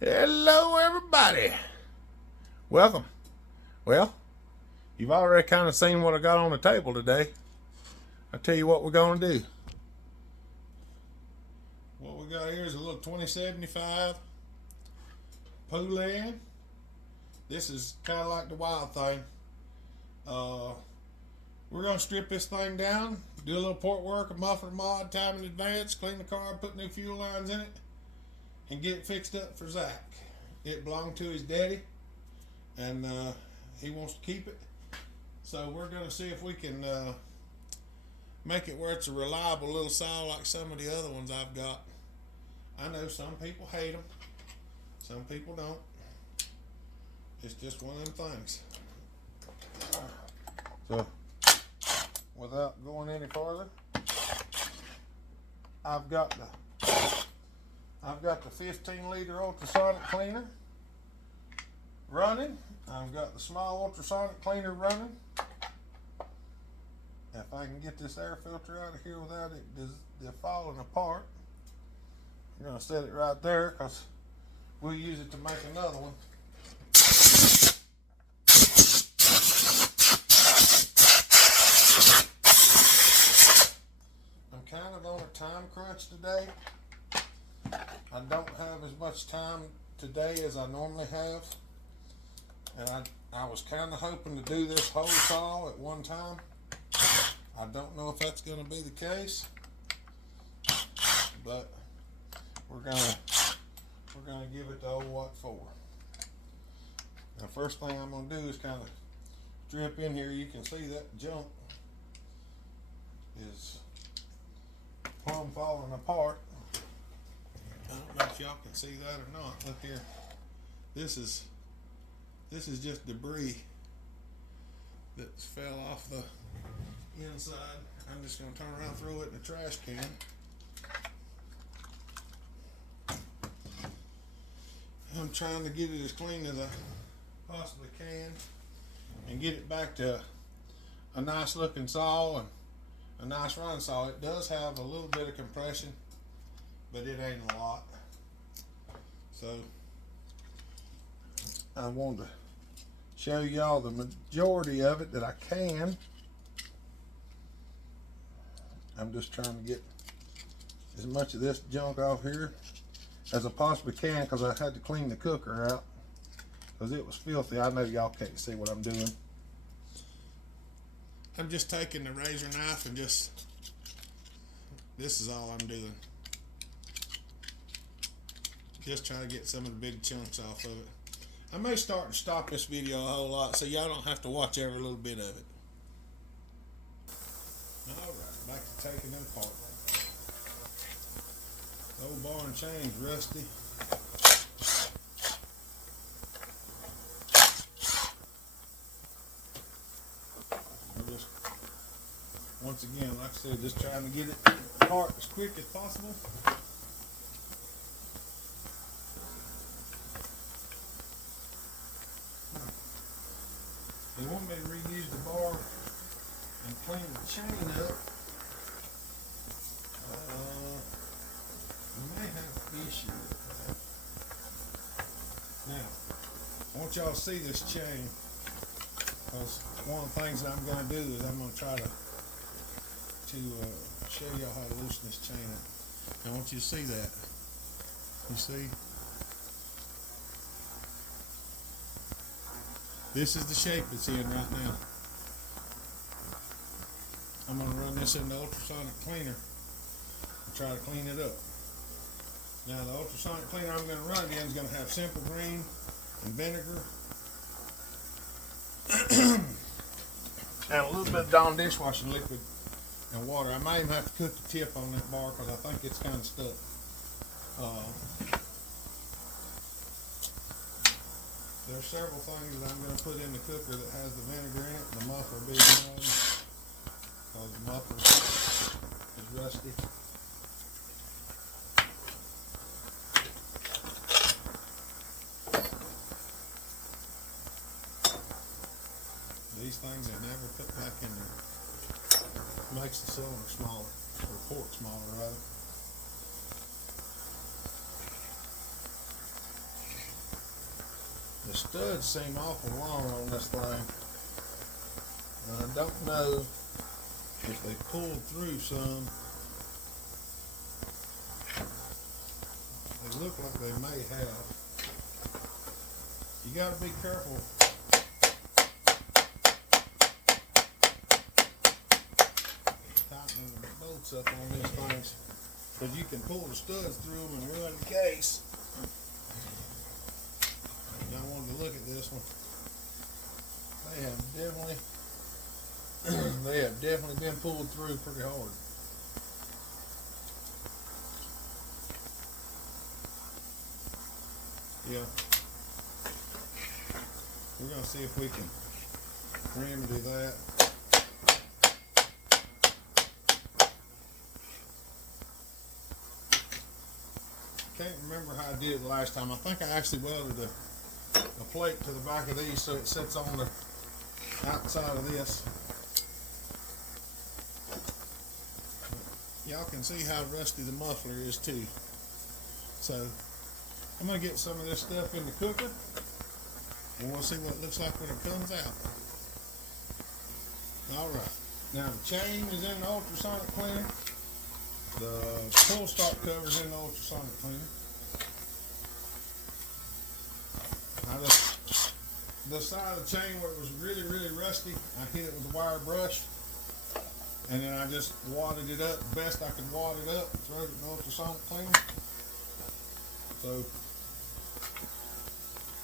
Hello, everybody. Welcome. Well, you've already kind of seen what I got on the table today. I'll tell you what we're going to do. What we got here is a little 2075 Poulan. This is kind of like the Wildthing. We're going to strip this thing down, do a little port work, a muffler mod, time in advance, clean the car, put new fuel lines in it, and get it fixed up for Zach. It belonged to his daddy, and he wants to keep it. So we're going to see if we can make it where it's a reliable little saw like some of the other ones I've got. I know some people hate them. Some people don't. It's just one of them things. So, without going any farther, I've got the 15-liter ultrasonic cleaner running. I've got the small ultrasonic cleaner running. If I can get this air filter out of here without it falling apart, I'm going to set it right there because we'll use it to make another one. I'm kind of on a time crunch today. I don't have as much time today as I normally have, and I was kind of hoping to do this whole saw at one time. I don't know if that's going to be the case, but we're gonna give it the old what for. Now, first thing I'm gonna do is kind of strip in here. You can see that junk is plumb falling apart. I don't know if y'all can see that or not. Look here. This is just debris that fell off the inside. I'm just going to turn around and throw it in the trash can. I'm trying to get it as clean as I possibly can and get it back to a nice looking saw and a nice run saw. It does have a little bit of compression, but it ain't a lot. So I want to show y'all the majority of it that I can. I'm just trying to get as much of this junk off here as I possibly can because I had to clean the cooker out because it was filthy. I know y'all can't see what I'm doing. I'm just taking the razor knife and this is all I'm doing. Just trying to get some of the big chunks off of it. I may start to stop this video a whole lot so y'all don't have to watch every little bit of it. Alright, back to taking them apart. The old bar and chain's rusty. I'm just, once again, like I said, just trying to get it apart as quick as possible. They want me to reuse the bar and clean the chain up. We may have an issue with that. Now, I want y'all to see this chain because one of the things that I'm going to do is I'm going to try to show y'all how to loosen this chain up. I want you to see that. You see? This is the shape it's in right now. I'm going to run this in the ultrasonic cleaner and try to clean it up. Now the ultrasonic cleaner I'm going to run it in is going to have simple green and vinegar and a little bit of Dawn dishwashing liquid and water. I might even have to cook the tip on that bar because I think it's kind of stuck. There's several things that I'm going to put in the cooker that has the vinegar in it. The muffler being one because the muffler is rusty. These things are never put back in there. Makes the cylinder smaller, or port smaller rather. The studs seem awful long on this thing. I don't know if they pulled through some. They look like they may have. You gotta be careful. Tightening the bolts up on these things, because you can pull the studs through them and ruin the case. I wanted to look at this one. They have definitely been pulled through pretty hard. Yeah. We're gonna see if we can remedy that. Can't remember how I did it last time. I think I actually welded a plate to the back of these so it sits on the outside of this. Y'all can see how rusty the muffler is too. So I'm gonna get some of this stuff in the cooker and we'll see what it looks like when it comes out. Alright, now the chain is in the ultrasonic cleaner. The pull start cover is in the ultrasonic cleaner. The side of the chain where it was really, really rusty, I hit it with a wire brush, and then I just wadded it up the best I could wad it up, throw it in the ultrasonic cleaner. So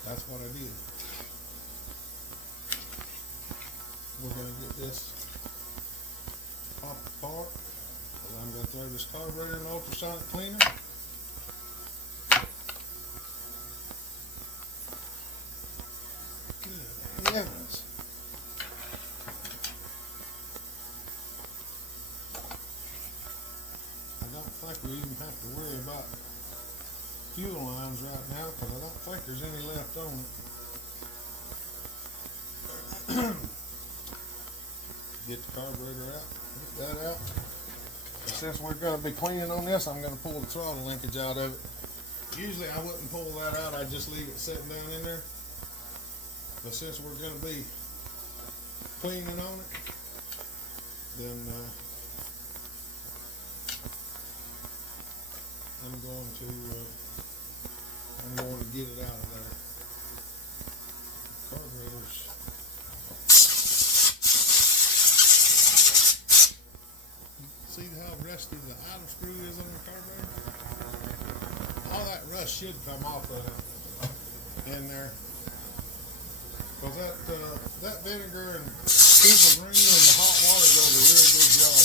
that's what I did. We're gonna get this popped apart, and I'm gonna throw this carburetor in the ultrasonic cleaner. Heavens. I don't think we even have to worry about fuel lines right now because I don't think there's any left on it. Get the carburetor out, get that out. And since we're going to be cleaning on this, I'm going to pull the throttle linkage out of it. Usually I wouldn't pull that out, I'd just leave it sitting down in there. But since we're going to be cleaning on it, then I'm going to get it out of there. Carburetors. See how rusty the idle screw is on the carburetor? All that rust should come off of it in there. Because that vinegar and super green and the hot water does a real good job.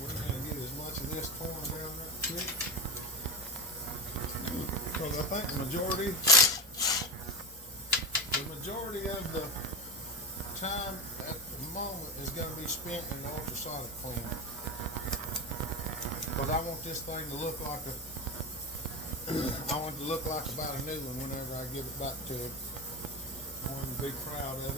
We're going to get as much of this torn down right quick. Because I think the majority of the time at the moment is going to be spent in the ultrasonic cleaner. Because I want this thing to look like about a new one whenever I give it back to it. I want to be proud of it.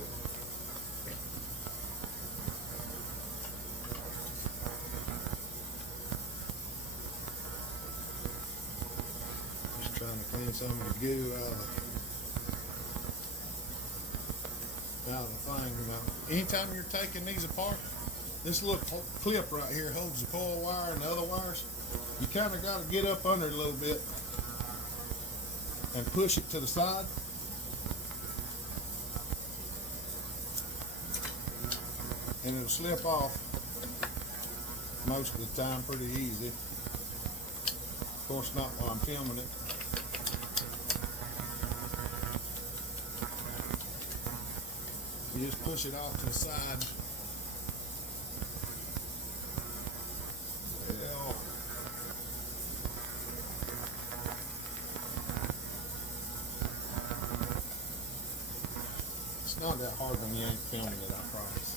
Just trying to clean some of the goo out of the thing. Now, anytime you're taking these apart, this little clip right here holds the coil wire and the other wires. You kind of got to get up under it a little bit and push it to the side. And it'll slip off most of the time pretty easy. Of course not while I'm filming it. You just push it off to the side. Well, it's not that hard when you ain't filming it, I promise.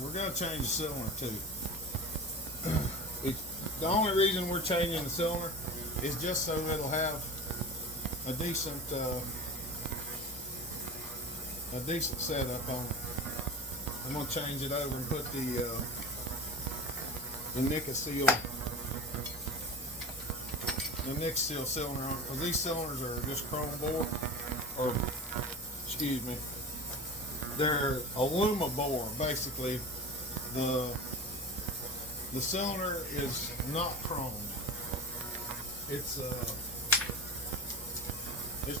We're going to change the cylinder too. The only reason we're changing the cylinder is just so it'll have a decent setup on it. I'm gonna change it over and put the nickel seal cylinder on it, because these cylinders are just chrome bore, or excuse me, they're aluma bore. Basically, the cylinder is not chromed. It's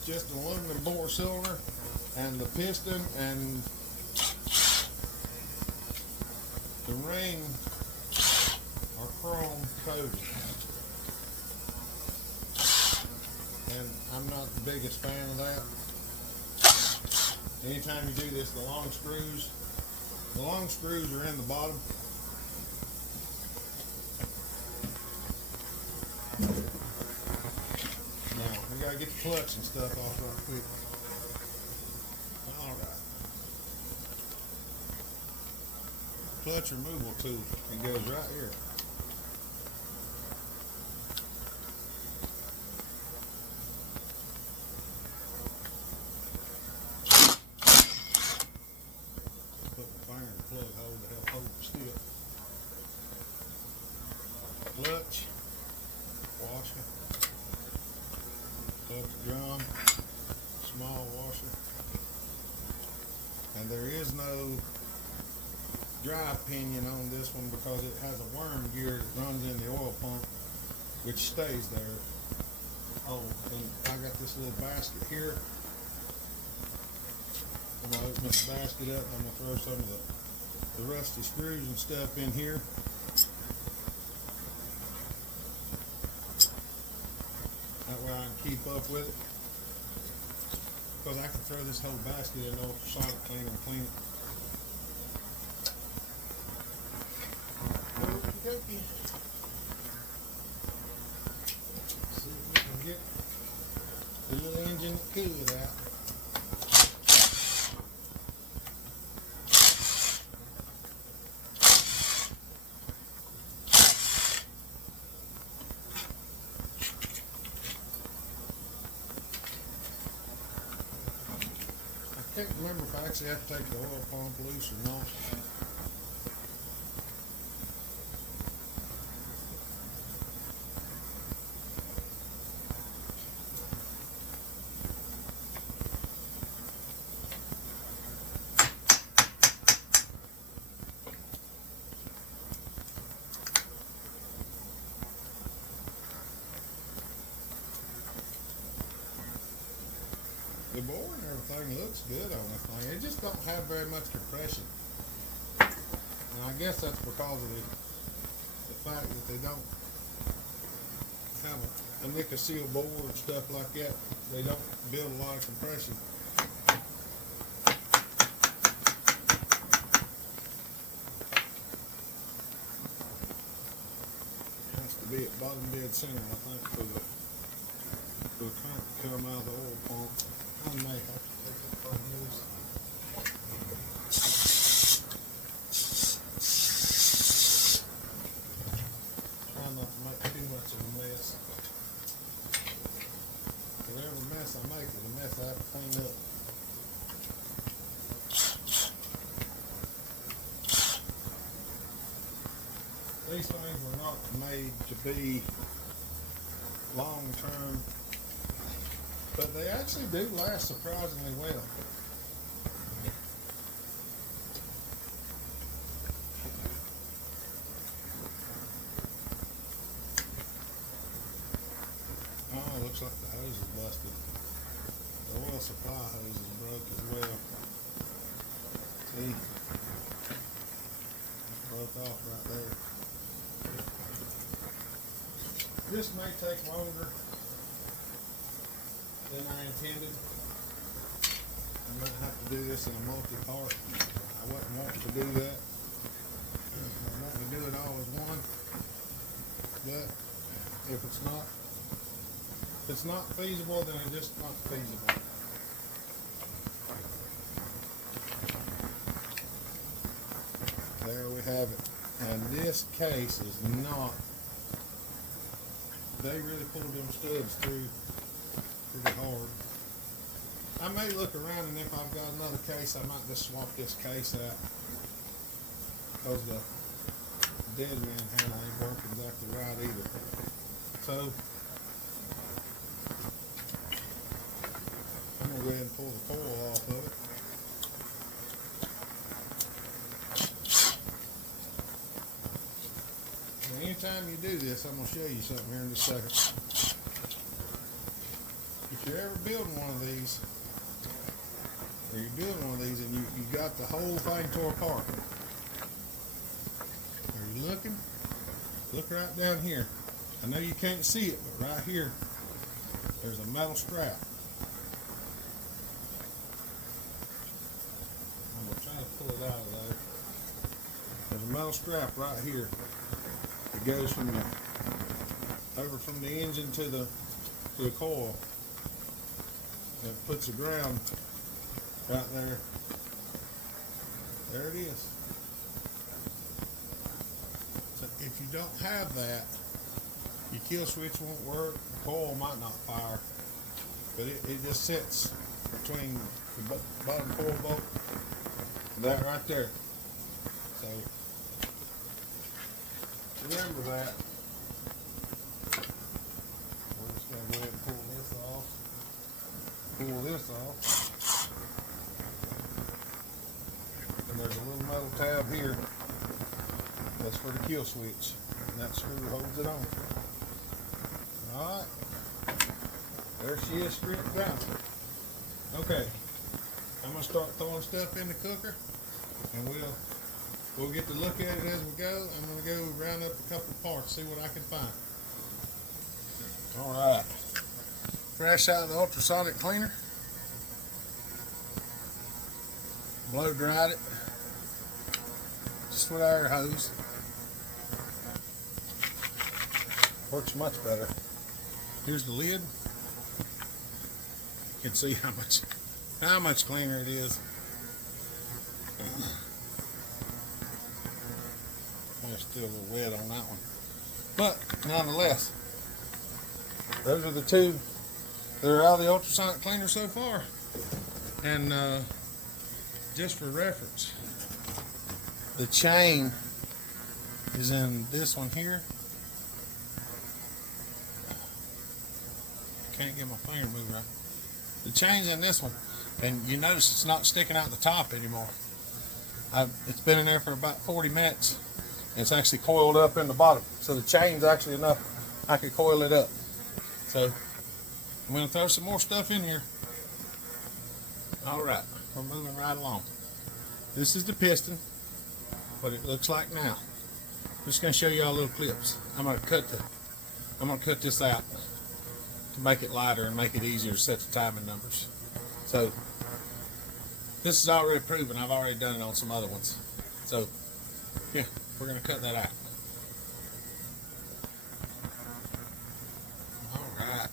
just an aluminum bore cylinder, and the piston and the ring are chrome coated. And I'm not the biggest fan of that. Anytime you do this, the long screws are in the bottom. Now, we gotta get the clutch and stuff off real quick. Alright. Clutch removal tool. It goes right here. Clutch, washer, clutch drum, small washer, and there is no drive pinion on this one because it has a worm gear that runs in the oil pump, which stays there. Oh, and I got this little basket here. I'm gonna open this basket up. I'm gonna throw some of the rusty screws and stuff in here. That way I can keep up with it. Because I can throw this whole basket in an ultrasonic cleaner and clean it. Okey-dokey. See if we can get the little engine that cooled out. I can't remember if I actually have to take the oil pump loose or not. The bore and everything looks good on this thing. It just don't have very much compression. And I guess that's because of the fact that they don't have a nickel seal bore and stuff like that. They don't build a lot of compression. Has to be at bottom dead center, I think, for the current to come out of the oil pump. I may have to take it from loose. Try not to make too much of a mess. Whatever mess I make is a mess I have to clean up. These things were not made to be long term, but they actually do last surprisingly well. Oh, it looks like the hose is busted. The oil supply hose is broke as well. See? It broke off right there. This may take longer than I intended. I might have to do this in a multi-part. I wouldn't want to do that. I want to do it all as one. But if it's not feasible, then it's just not feasible. There we have it. And this case is not. They really pulled them studs through pretty hard. I may look around, and if I've got another case, I might just swap this case out. Because the dead man handle ain't working exactly right either. So I'm gonna go ahead and pull the coil off of it. And anytime you do this, I'm gonna show you something here in just a second. If you're ever building one of these, or you're doing one of these, and you got the whole thing tore apart, are you looking? Look right down here. I know you can't see it, but right here, there's a metal strap. I'm gonna try to pull it out of there. There's a metal strap right here. It goes from over from the engine to the coil. And it puts the ground right there. There it is. So if you don't have that, your kill switch won't work, the coil might not fire, but it just sits between the bottom coil bolt and that right there. So remember that. We're just going to go ahead and pull this off. Pull this off. And there's a little metal tab here. That's for the kill switch. And that screw holds it on. Alright. There she is, stripped down. Okay. I'm going to start throwing stuff in the cooker. And we'll get to look at it as we go. I'm going to go round up a couple of parts, see what I can find. Alright. Fresh out of the ultrasonic cleaner. Blow dried it. Just with our air hose. Works much better. Here's the lid. You can see how much cleaner it is. It's still a little wet on that one, but nonetheless, those are the two that are out of the ultrasonic cleaner so far. And just for reference, the chain is in this one here. Can't get my finger moving right. The chain's in this one, and you notice it's not sticking out the top anymore. It's been in there for about 40 minutes. It's actually coiled up in the bottom. So the chain's actually enough I could coil it up. So I'm going to throw some more stuff in here. Alright, we're moving right along. This is the piston, what it looks like now. I'm just going to show you all little clips. I'm going to cut this out to make it lighter and make it easier to set the timing numbers. So this is already proven. I've already done it on some other ones. So yeah, we're going to cut that out. Alright.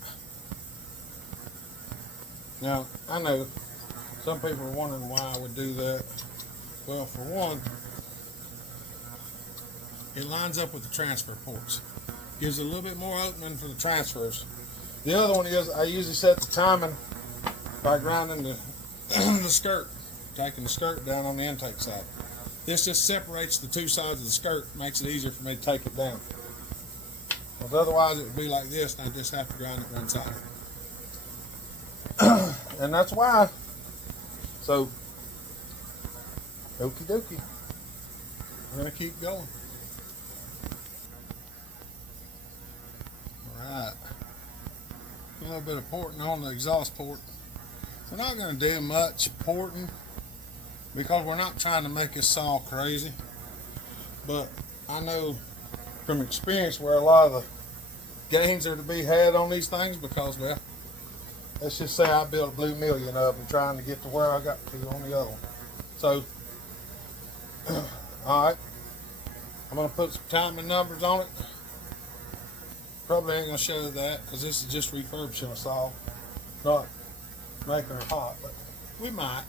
Now, I know some people are wondering why I would do that. Well, for one, it lines up with the transfer ports. Gives a little bit more opening for the transfers. The other one is I usually set the timing by grinding the, the skirt, taking the skirt down on the intake side. This just separates the two sides of the skirt, makes it easier for me to take it down. Because otherwise it would be like this and I just have to grind it one side. And that's why. So, okie dokie. We're going to keep going. Alright. A little bit of porting on the exhaust port. We're not going to do much porting because we're not trying to make this saw crazy. But I know from experience where a lot of the gains are to be had on these things because, well, let's just say I built a Blue Million of them trying to get to where I got to on the other one. So, alright, I'm going to put some timing numbers on it. Probably ain't going to show that because this is just refurbishing a saw, not making her hot, but we might.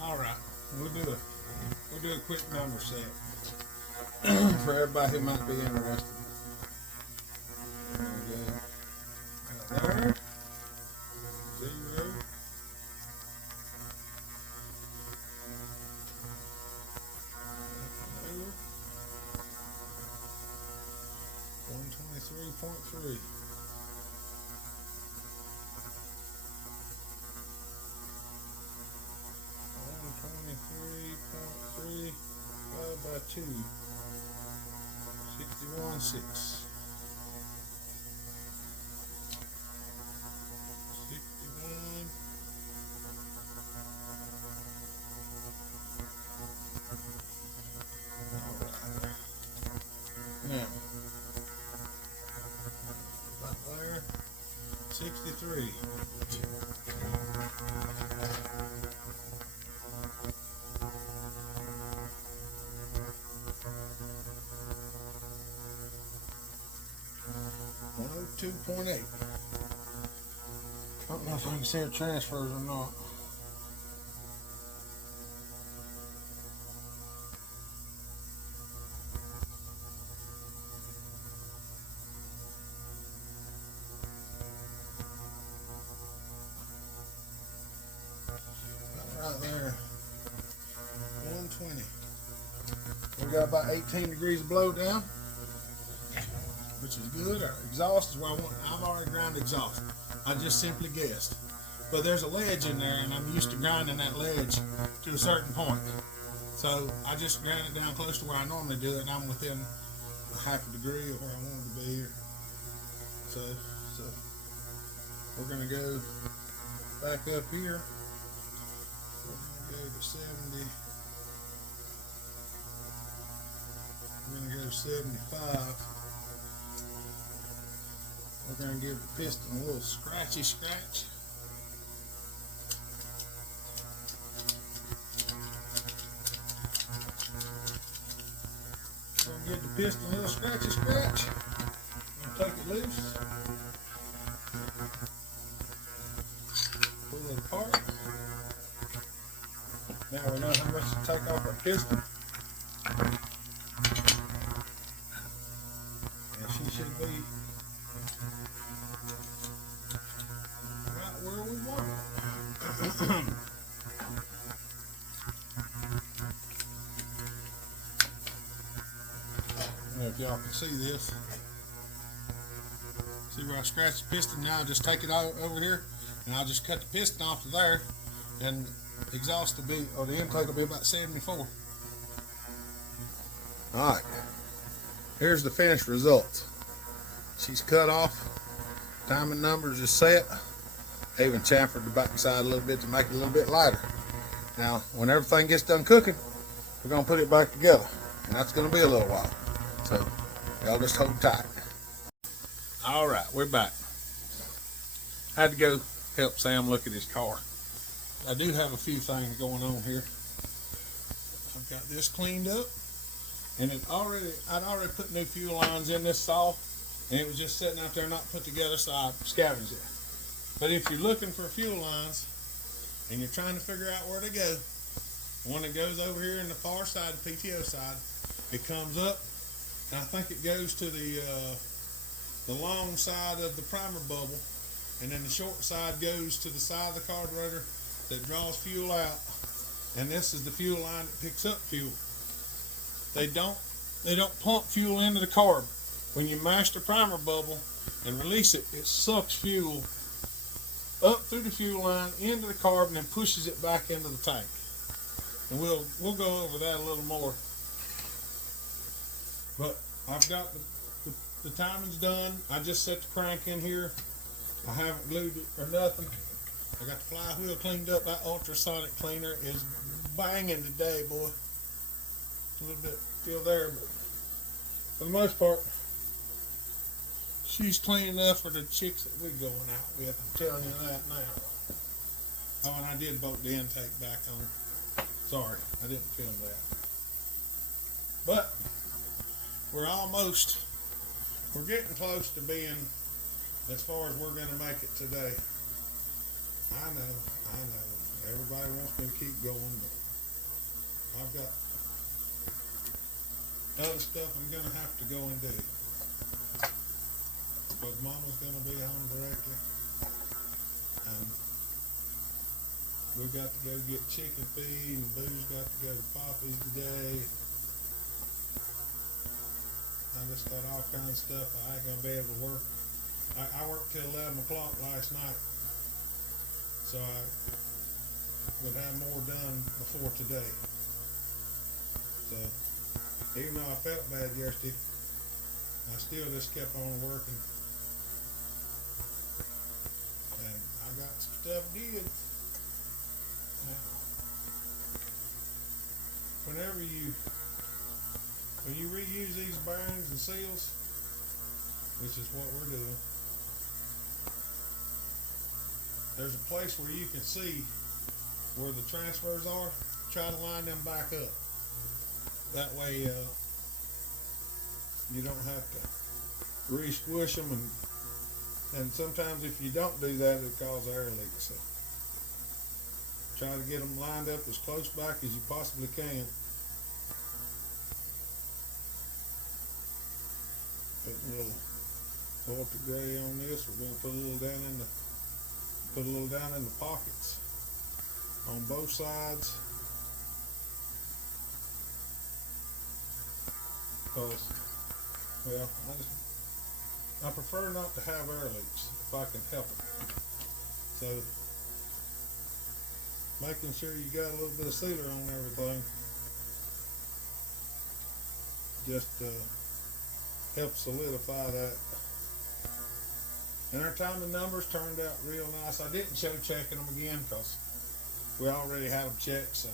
Alright, we'll do a quick number set for everybody who might be interested. There we go. Right there. 123.3. 123.3 divided by 2. 61.6. 61. Now, about there, 63. Oh, 2.8. I don't know if I can see the transfers or not. Right there, 120. We got about 18 degrees of blow down, which is good. Our exhaust is where I want. I've already ground exhaust. I just simply guessed. But there's a ledge in there, and I'm used to grinding that ledge to a certain point. So I just ground it down close to where I normally do it, and I'm within a half a degree of where I wanted to be here. So we're going to go back up here. We're going to go to 70. We're going to go to 75. We're going to give the piston a little scratchy scratch. We're going to give the piston a little scratchy scratch. I'm going to take it loose. Pull it apart. Now we know how much to take off our piston. And she should be right where we want it. I don't know if y'all can see this. See where I scratched the piston? Now I'll just take it out over here and I'll just cut the piston off to there, and the exhaust will be, or the intake will be about 74. Alright, here's the finished result. She's cut off, timing numbers is set. I even chamfered the backside a little bit to make it a little bit lighter. Now, when everything gets done cooking, we're going to put it back together, and that's going to be a little while. So, y'all just hold tight. Alright, we're back. I had to go help Sam look at his car. I do have a few things going on here. I've got this cleaned up, and I'd already put new fuel lines in this saw, and it was just sitting out there not put together, so I scavenged it. But if you're looking for fuel lines and you're trying to figure out where to go, the one that goes over here in the far side, the PTO side, it comes up, and I think it goes to the long side of the primer bubble, and then the short side goes to the side of the carburetor that draws fuel out, and this is the fuel line that picks up fuel. They don't pump fuel into the carb. When you mash the primer bubble and release it, it sucks fuel up through the fuel line into the carb and then pushes it back into the tank. And we'll go over that a little more. But I've got the timing's done. I just set the crank in here. I haven't glued it or nothing. I got the flywheel cleaned up. That ultrasonic cleaner is banging today, boy. A little bit still there, but for the most part, she's clean enough for the chicks that we're going out with. I'm telling you that now. Oh, and I did bolt the intake back on. Sorry, I didn't film that. But we're getting close to being as far as we're going to make it today. I know. Everybody wants me to keep going, but I've got other stuff I'm going to have to go and do. Because Mama's going to be home directly. And we've got to go get chicken feed, and Boo's got to go to Poppy's today. I just got all kinds of stuff I ain't gonna be able to work. I worked till 11 o'clock last night, so I would have more done before today. So even though I felt bad yesterday, I still just kept on working, and I got some stuff did. Now, when you reuse these bearings and seals, which is what we're doing, there's a place where you can see where the transfers are. Try to line them back up. That way you don't have to re-squish them, and sometimes if you don't do that, it causes air leaks. So try to get them lined up as close back as you possibly can. Put a little ultra gray on this. We're going to put a little down in the pockets on both sides, because, well, I prefer not to have air leaks if I can help it. So making sure you got a little bit of sealer on everything just helps solidify that. And our timing numbers turned out real nice. I didn't show checking them again because we already had them checked. So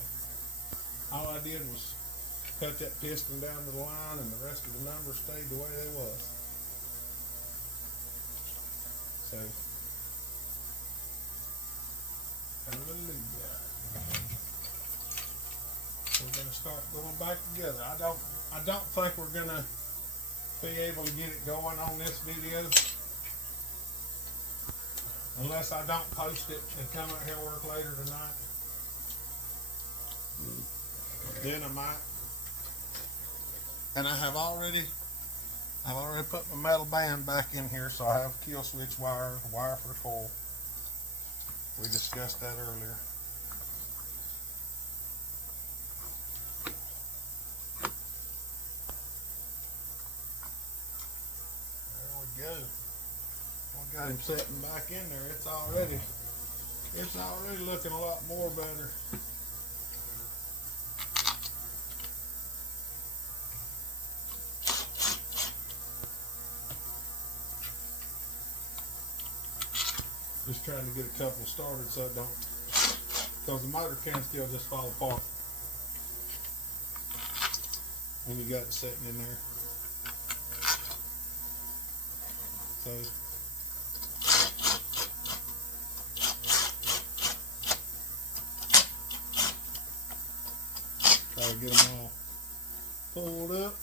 all I did was cut that piston down to the line, and the rest of the numbers stayed the way they was. So hallelujah. We're gonna start going back together. I don't think we're gonna be able to get it going on this video unless I don't post it and come out here and work later tonight. Then I might. And I've already put my metal band back in here, so I have kill switch wire for the coil. We discussed that earlier. There we go. I got him setting back in there. It's already looking a lot more better. Just trying to get a couple started so it don't, because the motor can still just fall apart when you got it sitting in there. So try to get them all pulled up.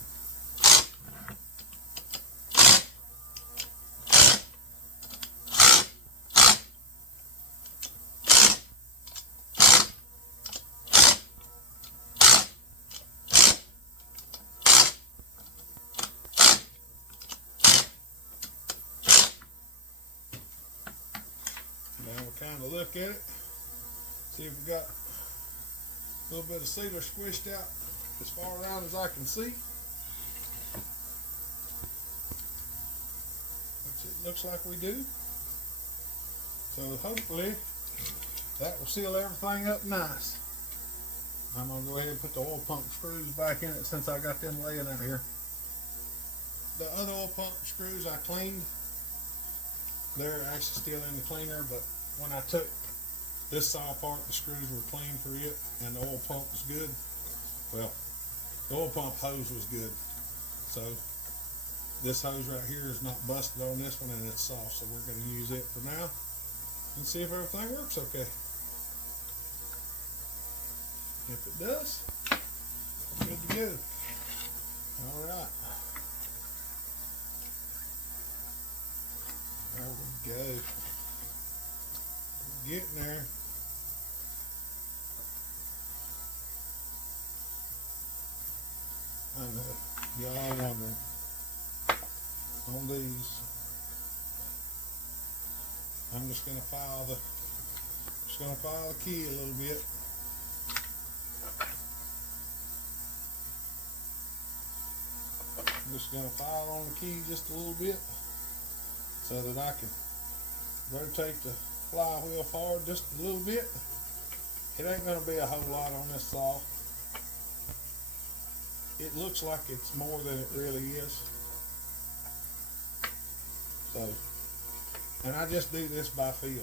Now we'll kind of look at it, see if we got a little bit of sealer squished out as far around as I can see, which it looks like we do. So hopefully that will seal everything up nice. I'm going to go ahead and put the oil pump screws back in it since I got them laying out here. The other oil pump screws I cleaned. They're actually still in the cleaner, but when I took this saw apart, the screws were clean for it, and the oil pump was good. Well, the oil pump hose was good. So this hose right here is not busted on this one, and it's soft, so we're going to use it for now and see if everything works okay. If it does, good to go. All right. There we go. We're getting there. I know, y'all wondering on these. I'm just gonna file the key a little bit. I'm just going to file on the key just a little bit so that I can rotate the flywheel forward just a little bit. It ain't going to be a whole lot on this saw. It looks like it's more than it really is. So, and I just do this by feel.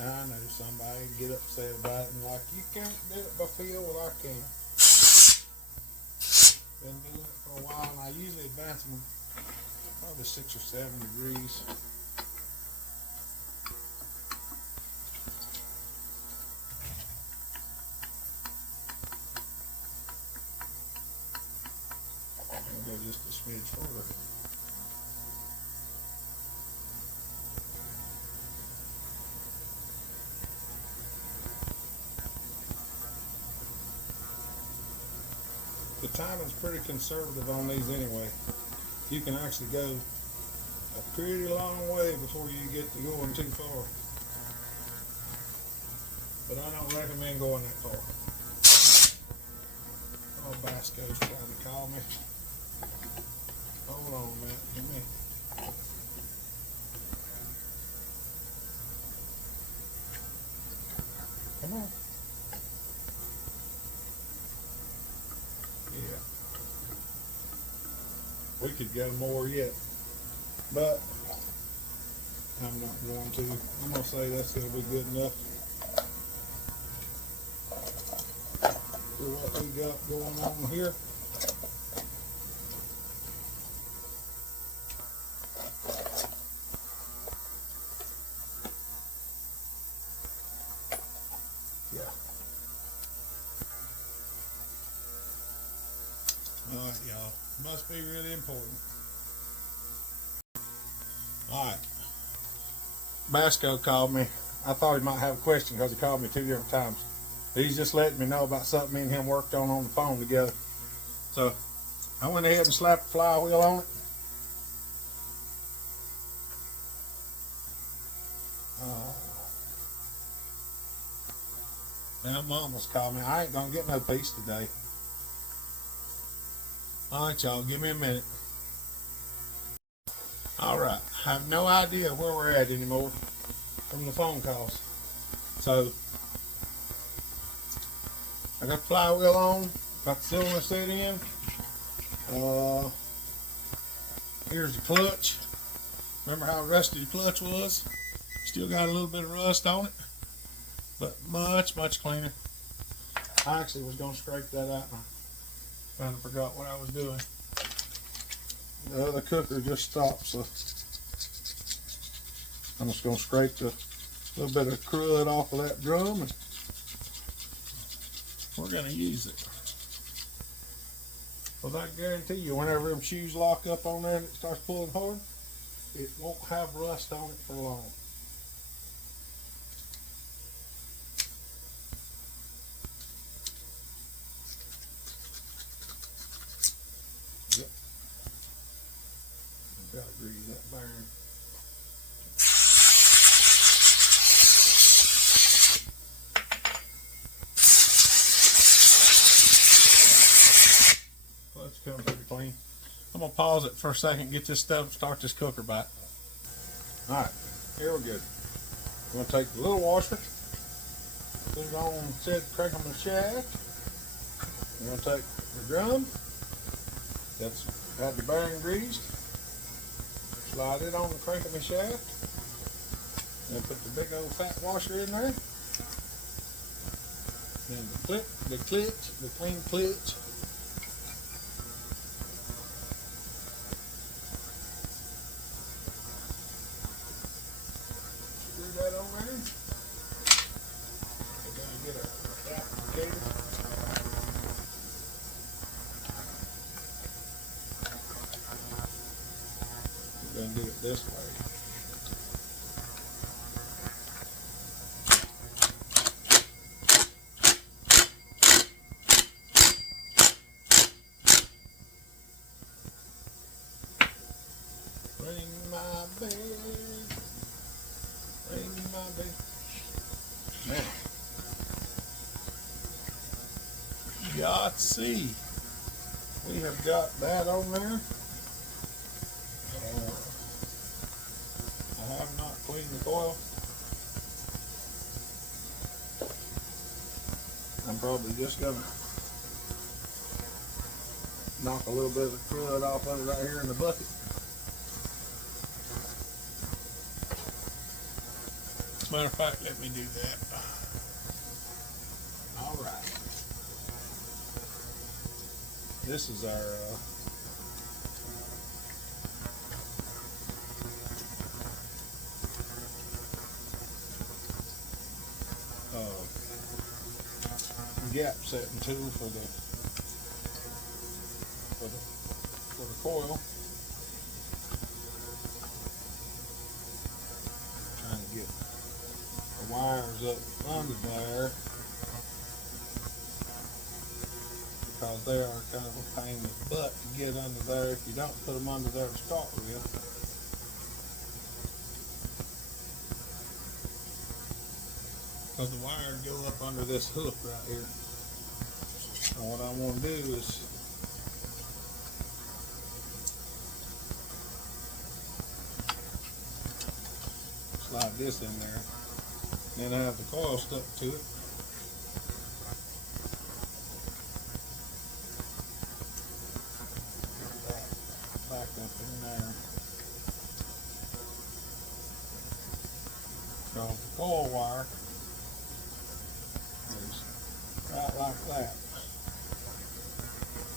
And I know somebody get upset about it and like, you can't do it by feel. Well, I can. Been doing it for a while, and I usually advance them probably 6 or 7 degrees. I'll go just a smidge further. The timing's pretty conservative on these anyway. You can actually go a pretty long way before you get to going too far. But I don't recommend going that far. Oh, Basco's trying to call me. Hold on a minute. Give me. Come on. Yeah. We could go more yet, but I'm not going to. I'm going to say that's going to be good enough for what we got going on here. Yeah. All right, y'all. Must be really important. All right. Basco called me. I thought he might have a question because he called me 2 different times. He's just letting me know about something me and him worked on the phone together. So I went ahead and slapped the flywheel on it. Now Mama's called me. I ain't gonna get no peace today. All right, y'all, give me a minute. All right, I have no idea where we're at anymore from the phone calls. So I got the flywheel on, got the cylinder set in. Here's the clutch. Remember how rusty the clutch was? Still got a little bit of rust on it, but much cleaner. I actually was gonna scrape that out. I kind of forgot what I was doing. The other cooker just stopped, so I'm just going to scrape the little bit of crud off of that drum, and we're going to use it. Well, I guarantee you, whenever them shoes lock up on there and it starts pulling hard, it won't have rust on it for long. Yep. Got to grease that bearing. Let's come pretty clean. I'm gonna pause it for a second, get this stuff, start this cooker back. All right, here we go. I'm gonna take the little washer, put it on said crankable shaft. I'm gonna take the drum that's had the bearing greased, slide it on the crankable shaft, and put the big old fat washer in there. Then the clean clutch. Screw that on there. We're gonna get a applicator. We're gonna do it this way. Ring my bell, ring my bell. Now, Yahtzee, we have got that on there. I have not cleaned the coil. I'm probably just gonna knock a little bit of the fluid off of it right here in the bucket. As a matter of fact, let me do that. All right. This is our gap setting tool for the coil. Trying to get the wires up under there because they are kind of a pain in the butt to get under there if you don't put them under there to start with. Because the wires go up under this hook right here. And what I want to do is slide this in there. Then I have the coil stuck to it. Back up in there. So the coil wire is right like that.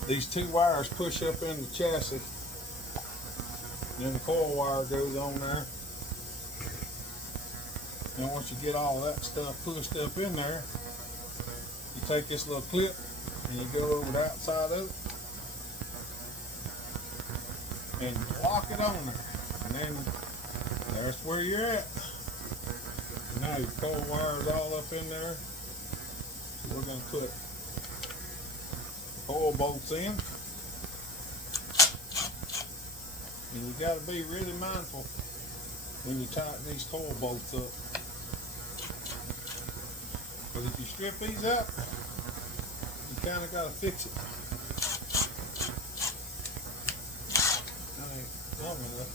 These two wires push up in the chassis. Then the coil wire goes on there. Then once you get all that stuff pushed up in there, you take this little clip and you go over the outside of it and you lock it on there. And then there's where you're at. Now your coil wire is all up in there. So we're going to put coil bolts in. And you got to be really mindful when you tighten these coil bolts up. Because if you strip these up, you kind of got to fix it. That ain't long enough.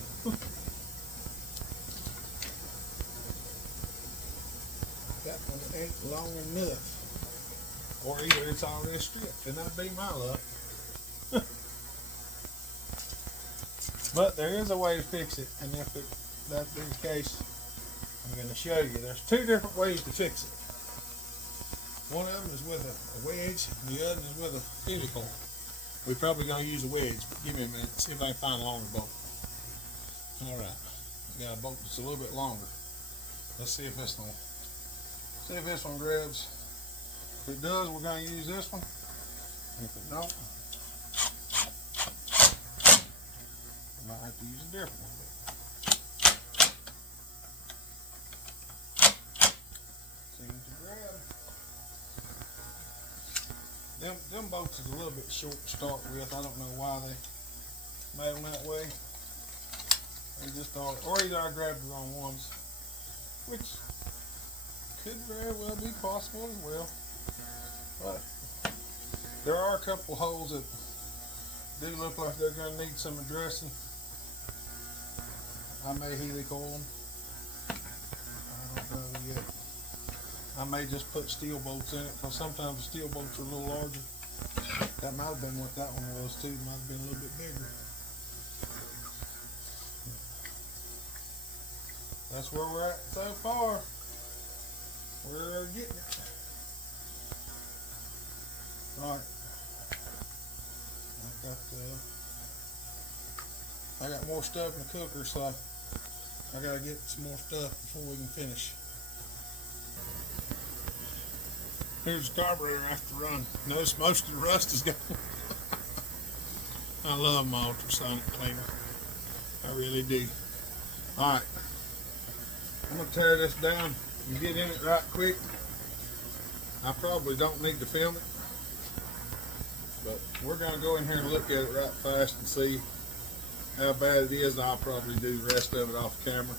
That one ain't long enough. Or either it's already stripped, and that'd be my luck. But there is a way to fix it, and if that be the case, I'm going to show you. There's two different ways to fix it. One of them is with a wedge, and the other is with a helical. We're probably going to use a wedge, but give me a minute, see if I can find a longer bolt. Alright, I got a bolt that's a little bit longer. Let's see if this one grabs. If it does, we're going to use this one. If it don't, I might have to use a different one. Seems to grab. Them bolts is a little bit short to start with. I don't know why they made them that way. They just thought, or either I grabbed the wrong ones, which could very well be possible as well. But there are a couple holes that do look like they're going to need some addressing. I may helical them. I don't know yet. I may just put steel bolts in it, because sometimes the steel bolts are a little larger. That might have been what that one was too. It might have been a little bit bigger. That's where we're at so far. We're getting it. Right. I got more stuff in the cooker, so I gotta get some more stuff before we can finish. Here's the carburetor after run. Notice most of the rust is gone. I love my ultrasonic cleaner. I really do. Alright. I'm going to tear this down and get in it right quick. I probably don't need to film it. But we're going to go in here and look at it right fast and see how bad it is. I'll probably do the rest of it off camera.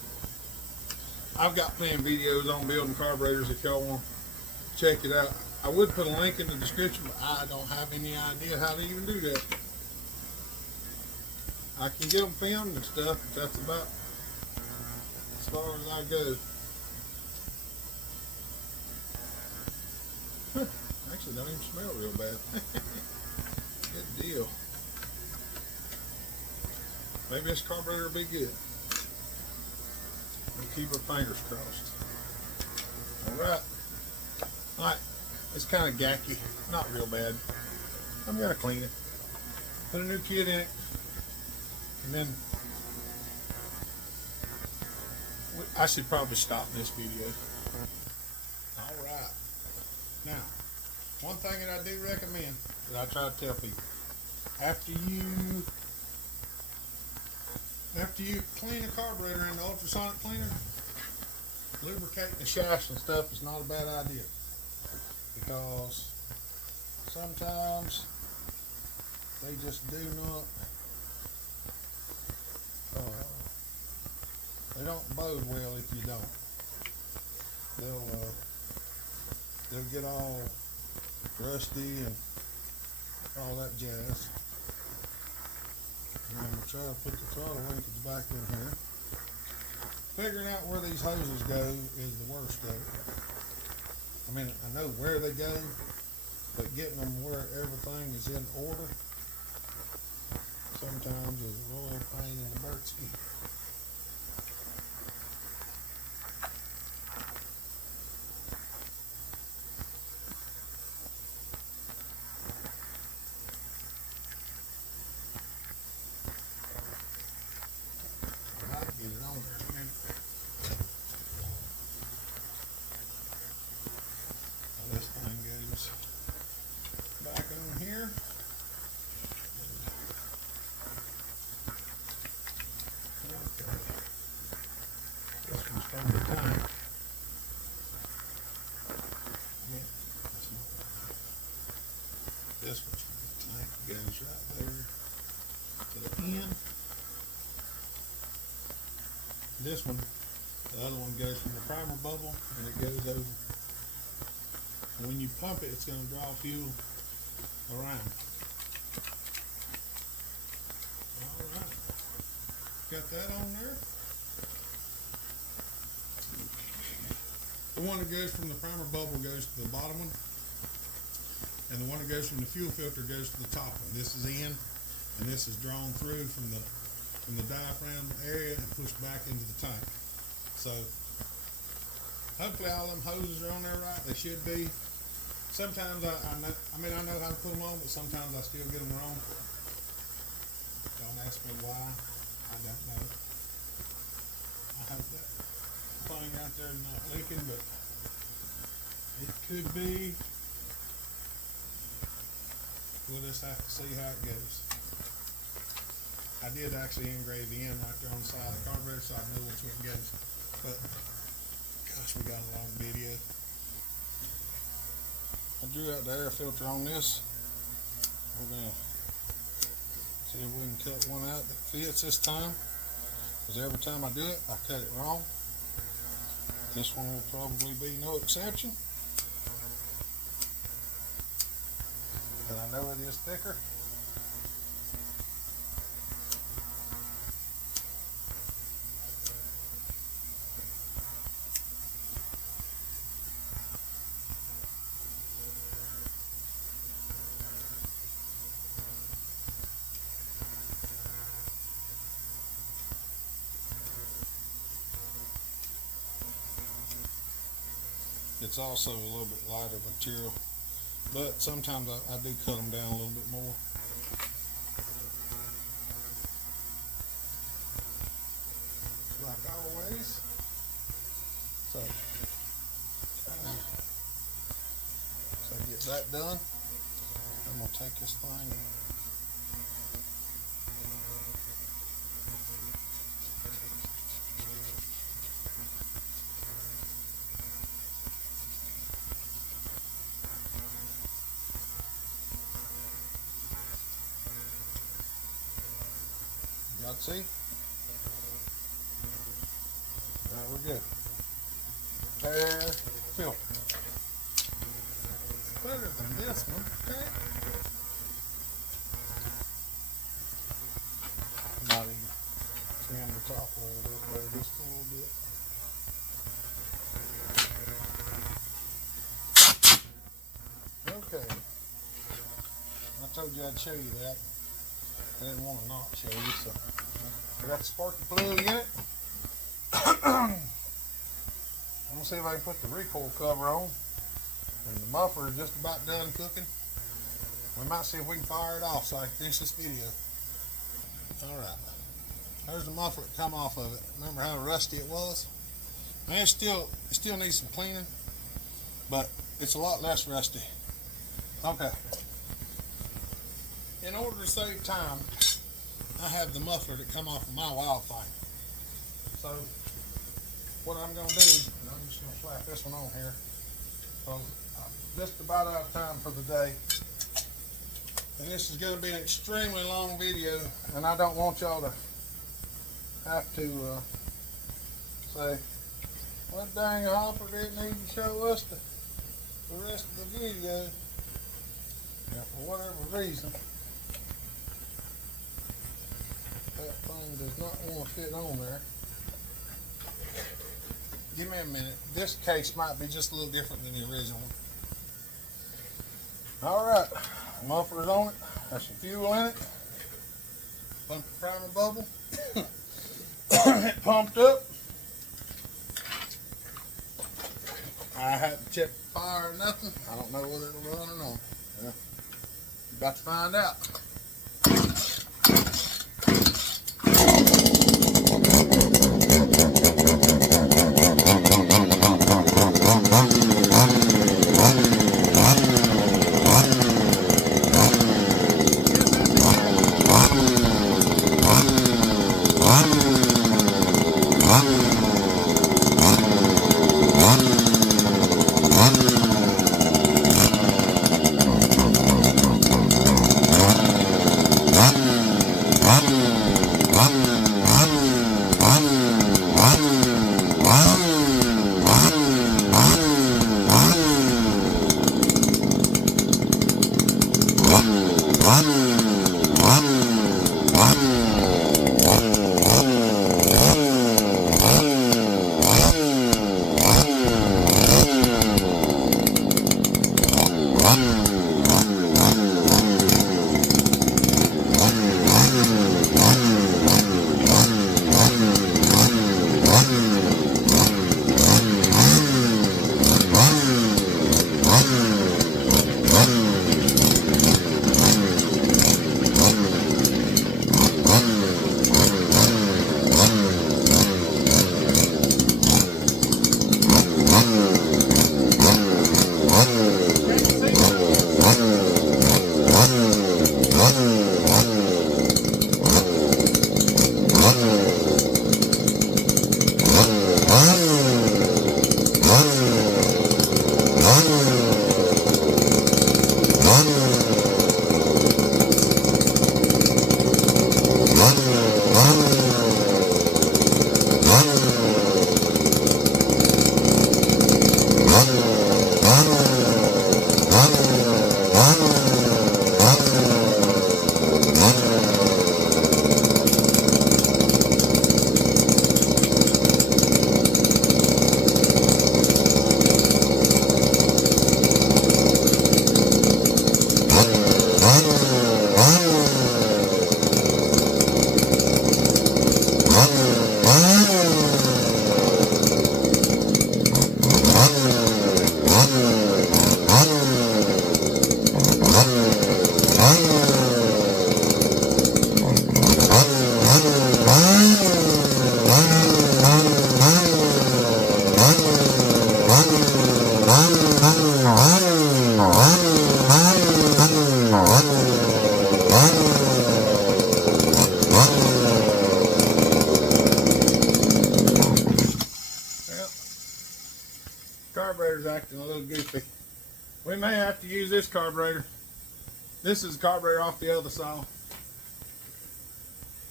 I've got plenty of videos on building carburetors if y'all want to check it out. I would put a link in the description, but I don't have any idea how to even do that. I can get them filmed and stuff, but that's about as far as I go. Huh, actually, don't even smell real bad. Good deal. Maybe this carburetor will be good. We'll keep our fingers crossed. Alright. Alright. It's kind of gacky. Not real bad. I'm going to clean it. Put a new kit in it. And then I should probably stop this video. Alright. Now, one thing that I do recommend that I try to tell people. After you clean the carburetor in the ultrasonic cleaner, lubricating the shafts and stuff is not a bad idea, because sometimes they just do not, they don't bode well if you don't. They'll get all rusty and all that jazz. And I'm going to try to put the throttle linkage back in here. Figuring out where these hoses go is the worst of it. I mean, I know where they go, but getting them where everything is in order sometimes is a royal pain in the birdsky. This one's from the tank, goes right there to the end. This one, the other one goes from the primer bubble and it goes over. And when you pump it, it's going to draw fuel around. Alright, got that on there. The one that goes from the primer bubble goes to the bottom one. And the one that goes from the fuel filter goes to the top one. This is in, and this is drawn through from the diaphragm area and pushed back into the tank. So hopefully all them hoses are on there right. They should be. Sometimes I know how to put them on, but sometimes I still get them wrong. Don't ask me why. I don't know. I hope that thing out there is not leaking, but it could be. We'll just have to see how it goes. I did actually engrave the end right there on the side of the carburetor so I know which way it goes. But, gosh, we got a long video. I drew out the air filter on this. We're going to see if we can cut one out that fits this time. Because every time I do it, I cut it wrong. This one will probably be no exception. And I know it is thicker. It's also a little bit lighter material. But sometimes I do cut them down a little bit more. Like always. So get that done. I'm going to take this thing. Let's see. Now we're good. Air filter. Better than this one, okay? My the top a little bit there, just a little bit. Okay. I told you I'd show you that. I didn't want to not show you, so I got the sparky plug in it. I'm gonna see if I can put the recoil cover on. And the muffler is just about done cooking. We might see if we can fire it off so I can finish this video. Alright. There's the muffler that come off of it. Remember how rusty it was? Man, it still needs some cleaning, but it's a lot less rusty. Okay. In order to save time, I have the muffler that come off of my Wildthing. So what I'm going to do, I'm just going to slap this one on here. So I'm just about out of time for the day. And this is going to be an extremely long video, and I don't want y'all to have to say, what dang Hopper didn't need to show us the rest of the video. Yeah, for whatever reason, that thing does not want to fit on there. Give me a minute. This case might be just a little different than the original one. Alright, muffler's on it. There's some fuel in it. Pump the primer bubble. It pumped up. I haven't checked the fire or nothing. I don't know whether it'll run or not. Yeah. About to find out. Carburetor's acting a little goofy. We may have to use this carburetor. This is the carburetor off the other saw.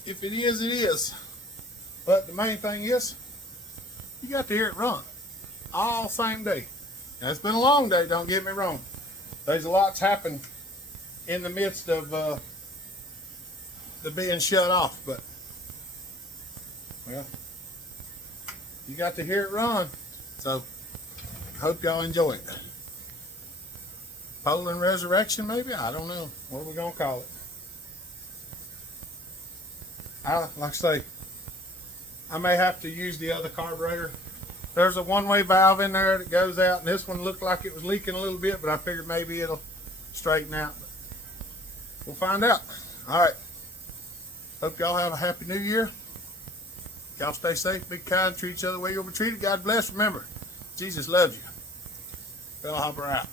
If it is, it is. But the main thing is, you got to hear it run all same day. Now, it's been a long day, don't get me wrong. There's a lot's happened in the midst of the being shut off, but Well, you got to hear it run. So, hope y'all enjoy it. Poulan Resurrection, maybe? I don't know. What are we going to call it? Like I say, I may have to use the other carburetor. There's a one-way valve in there that goes out, and this one looked like it was leaking a little bit, but I figured maybe it'll straighten out. We'll find out. All right. Hope y'all have a happy new year. Y'all stay safe, be kind, treat each other the way you'll be treated. God bless. Remember, Jesus loves you. Bellhopper out.